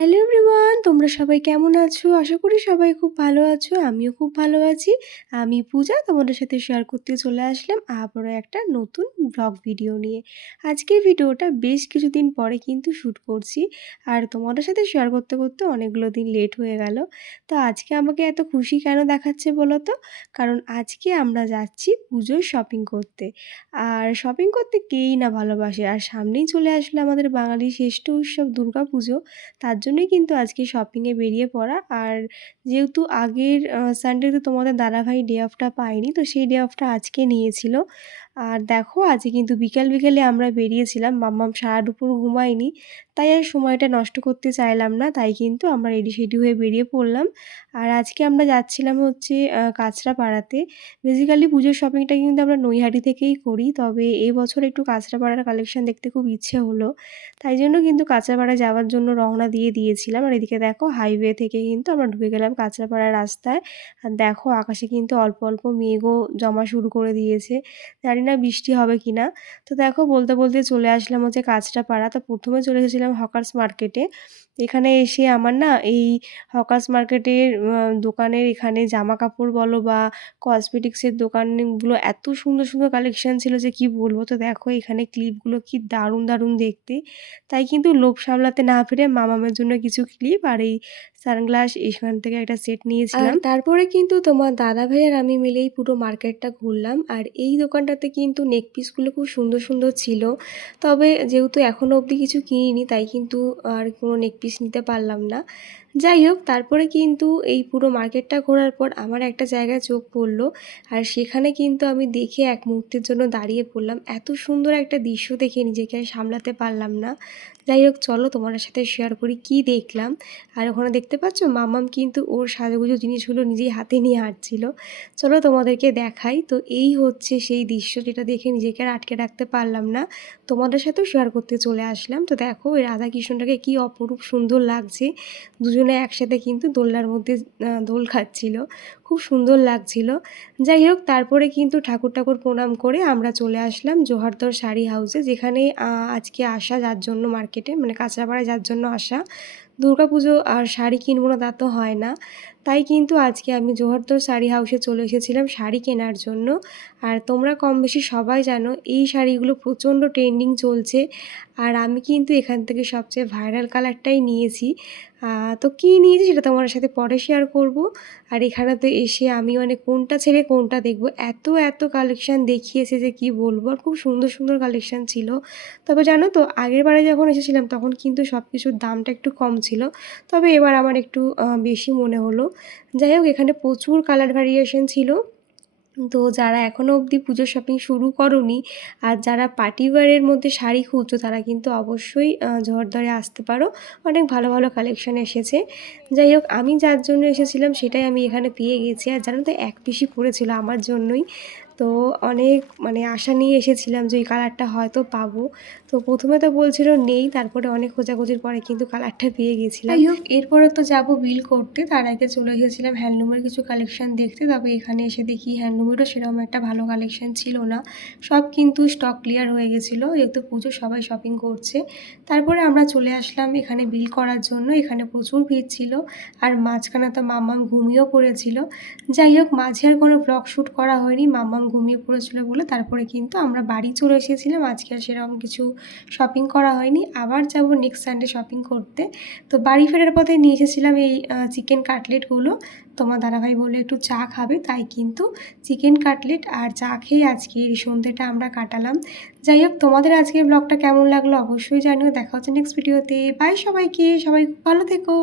Hello everyone তোমরা সবাই কেমন আছো? আশা করি সবাই খুব ভালো আছো, আমিও খুব ভালো আছি। আমি পূজা, তোমাদের সাথে শেয়ার করতে চলে আসলাম আবারও একটা নতুন ব্লগ ভিডিও নিয়ে। আজকের ভিডিওটা বেশ কিছুদিন পরে কিন্তু শ্যুট করছি। আর তোমাদের সাথে শেয়ার করতে করতে অনেকগুলো দিন লেট হয়ে গেল। তো আজকে আমাকে এত খুশি কেন দেখাচ্ছে বলো তো? কারণ আজকে আমরা যাচ্ছি পুজোর শপিং করতে। আর শপিং করতে কেই না ভালোবাসে। আর সামনেই চলে আসলে আমাদের বাঙালির শ্রেষ্ঠ উৎসব, দুর্গা পুজো। তার জন্যই কিন্তু আজকে শপিংয়ে বেরিয়ে পড়া। আর যেহেতু আগের সানডেতে তোমাদের দাদাভাই ডে অফটা পায়নি, তো সেই ডে অফটা আজকে নিয়েছিল। আর দেখো আজকে কিন্তু বিকাল বিকেলে আমরা বেরিয়েছিলাম, মাম্মাম সারা দুপুর ঘুমায়নি, তাই আর সময়টা নষ্ট করতে চাইলাম না, তাই কিন্তু আমরা রেডি সেডি হয়ে বেরিয়ে পড়লাম। আর আজকে আমরা যাচ্ছিলাম হচ্ছে কাঁচরাপাড়াতে। বেসিক্যালি পুজোর শপিংটা কিন্তু আমরা নৈহাটি থেকেই করি, তবে এবছর একটু কাঁচরাপাড়ার কালেকশন দেখতে খুব ইচ্ছে হলো। তাই জন্য কিন্তু কাঁচরাপাড়া যাওয়ার জন্য রওনা দিয়ে দিয়েছিলাম। আর এদিকে দেখো হাইওয়ে থেকে কিন্তু আমরা ঢুকে গেলাম কাঁচরাপাড়ার রাস্তায়। আর দেখো আকাশে কিন্তু অল্প অল্প মেঘও জমা শুরু করে দিয়েছে। জানি না বৃষ্টি হবে কি না তো দেখো বলতে বলতে চলে আসলাম হচ্ছে কাজটা পাড়া। তো প্রথমে চলে এসেছিলাম হকার্স মার্কেটে এখানে এসে আমার না এই হকার্স মার্কেটের দোকানের এখানে জামা কাপড় বলো বা কসমেটিক্সের দোকানগুলো এত সুন্দর সুন্দর কালেকশান ছিল যে কি বলব? তো দেখো এখানে ক্লিপগুলো কি দারুণ দারুণ দেখতে। তাই কিন্তু লোভ সামলাতে না পেরে মামামের জন্য কিছু ক্লিপ আর এই সানগ্লাস এইখান থেকে একটা সেট নিয়েছিলাম। তারপরে কিন্তু তোমার দাদা ভাই আর আমি মিলেই পুরো মার্কেটটা ঘুরলাম। আর এই দোকানটাতে কিন্তু নেক পিসগুলো খুব সুন্দর সুন্দর ছিল। তবে যেহেতু এখনও অবধি কিছু কিনিনি তাই কিন্তু আর কোনো নেক পিস নিতে পারলাম না। যাই হোক, তারপরে কিন্তু এই পুরো মার্কেটটা ঘোরার পর আমার একটা জায়গায় চোখ পড়ল। আর সেখানে কিন্তু আমি দেখে এক মুহূর্তের জন্য দাঁড়িয়ে পড়লাম। এত সুন্দর একটা দৃশ্য দেখে নিজেকে সামলাতে পারলাম না। যাই হোক, চলো তোমাদের সাথে শেয়ার করি কি দেখলাম। আর ওখানে দেখতে পাচ্ছ, মামাম কিন্তু ওর সাজুগুজো জিনিসগুলো নিজেই হাতে নিয়ে হাঁটছিল। চলো তোমাদেরকে দেখাই। তো এই হচ্ছে সেই দৃশ্য যেটা দেখে নিজেকে আর আটকে রাখতে পারলাম না। তোমাদের সাথেও শেয়ার করতে চলে আসলাম। তো দেখো ওই রাধাকৃষ্ণটাকে কি অপরূপ সুন্দর লাগছে। দুজনে একসাথে কিন্তু দোলনার মধ্যে দোল খাচ্ছিল। খুব সুন্দর লাগছিল। যাই হোক, তারপরে কিন্তু ঠাকুর ঠাকুর প্রণাম করে আমরা চলে আসলাম জোহারদর শাড়ি হাউসে, যেখানে আজকে আসা যার জন্য মার্কেটে মানে কাঁচরাপাড়ায় যার জন্য আসা। পুজো আর শাড়ি কিনবো না তা তো হয় না। তাই কিন্তু আজকে আমি জোহরদর শাড়ি হাউসে চলে এসেছিলাম শাড়ি কেনার জন্য। আর তোমরা কম বেশি সবাই জানো, এই শাড়িগুলো প্রচণ্ড ট্রেন্ডিং চলছে। আর আমি কিন্তু এখান থেকে সবচেয়ে ভাইরাল কালারটাই নিয়েছি। তো কী নিয়েছি সেটা তোমার সাথে পরে শেয়ার করব। আর এখানে তো এসে আমি মানে কোনটা ছেড়ে কোনটা দেখব। এত এত কালেকশান দেখিয়েছে যে কি বলব? আর খুব সুন্দর সুন্দর কালেকশান ছিল। তবে জানো তো, আগের বারে যখন এসেছিলাম তখন কিন্তু সব কিছুর দামটা একটু কম ছিল। তবে এবার আমার একটু বেশি মনে হলো। যাই হোক, এখানে প্রচুর কালার ভ্যারিয়েশন ছিল। তো যারা এখনও অবধি পুজো শপিং শুরু করনি আর যারা পার্টিওয়ারের মধ্যে শাড়ি খুঁজছো, তারা কিন্তু অবশ্যই ঝড়দরে আসতে পারো। অনেক ভালো ভালো কালেকশন এসেছে। যাই হোক, আমি যার জন্য এসেছিলাম, সেটাই আমি এখানে পেয়ে গেছি। আর জানো তো, এক পিসি পড়েছিল আমার জন্যই। তো অনেক মানে আশা নিয়ে এসেছিলাম যে ওই কালারটা হয়তো পাবো। তো প্রথমে তো বলছিল নেই তারপরে অনেক খোঁজাখুঁজির পরে কিন্তু কালারটা পেয়ে গেছিলাম। যাই হোক এরপরে তো যাব বিল করতে তার আগে চলে এসেছিলাম হ্যান্ডলুমের কিছু কালেকশন দেখতে তবে এখানে এসে দেখি হ্যান্ডলুমেরও সেরকম একটা ভালো কালেকশন ছিল না। সব কিন্তু স্টক ক্লিয়ার হয়ে গেছিল যেহেতু পুজো সবাই শপিং করছে। তারপরে আমরা চলে আসলাম এখানে বিল করার জন্য এখানে প্রচুর ভিড় ছিল আর মাঝখানে তো মাম্মাম ঘুমিয়েও পড়েছিল। যাই হোক মাঝে আর কোনো ব্লগ শ্যুট করা হয়নি মাম্মাম ঘুমিয়ে পড়েছিল বলে তারপরে কিন্তু আমরা বাড়ি চলে এসেছিলাম। আজকে আর সেরকম কিছু শপিং করা হয়নি। আবার যাব নেক্সট সানডে শপিং করতে। তো বাড়ি ফেরার পথে নিয়ে এসেছিলাম এই চিকেন কাটলেটগুলো তোমার দাদাভাই বলে একটু চা খাবে, তাই কিন্তু চিকেন কাটলেট আর চা খেয়ে আজকে এই সন্ধ্যেটা আমরা কাটালাম। যাই হোক, তোমাদের আজকের ব্লগটা কেমন লাগল অবশ্যই জানিও। দেখা হচ্ছে নেক্সট ভিডিওতে বাই সবাইকে। সবাই ভালো থেকো।